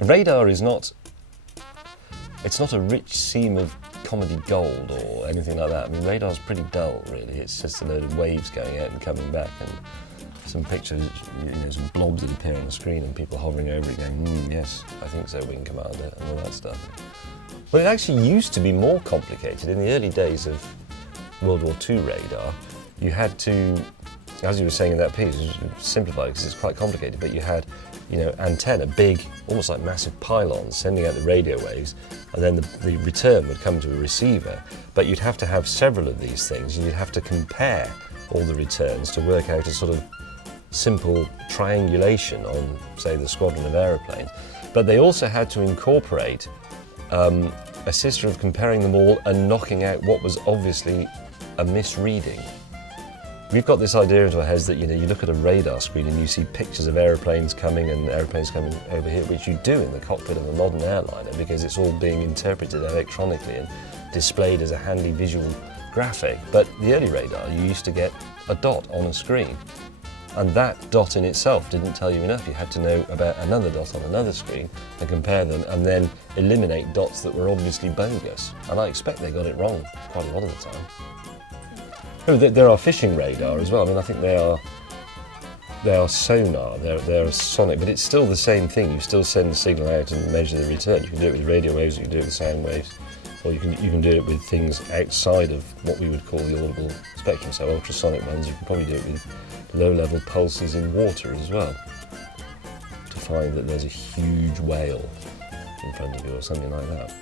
Radar is not, it's not a rich seam of comedy gold or anything like that. I mean, radar's pretty dull, really. It's just a load of waves going out and coming back, and some pictures, some blobs that appear on the screen and people hovering over it going, yes, I think so, Wing Commander, and all that stuff. But it actually used to be more complicated. In the early days of World War II radar, you had to, as you were saying in that piece, simplified because it's quite complicated, but you had antenna, big, almost like massive pylons sending out the radio waves, and then the return would come to a receiver. But you'd have to have several of these things, and you'd have to compare all the returns to work out a sort of simple triangulation on, say, the squadron of aeroplanes. But they also had to incorporate a system of comparing them all and knocking out what was obviously a misreading. We've got this idea into our heads that you look at a radar screen and you see pictures of aeroplanes coming and aeroplanes coming over here, which you do in the cockpit of a modern airliner because it's all being interpreted electronically and displayed as a handy visual graphic. But the early radar, you used to get a dot on a screen, and that dot in itself didn't tell you enough. You had to know about another dot on another screen and compare them and then eliminate dots that were obviously bogus. And I expect they got it wrong quite a lot of the time. Oh, there are fishing radar as well. I mean, I think they are sonar, they're sonic, but it's still the same thing. You still send the signal out and measure the return. You can do it with radio waves, you can do it with sound waves, or you can do it with things outside of what we would call the audible spectrum. So ultrasonic ones, you can probably do it with low-level pulses in water as well, to find that there's a huge whale in front of you or something like that.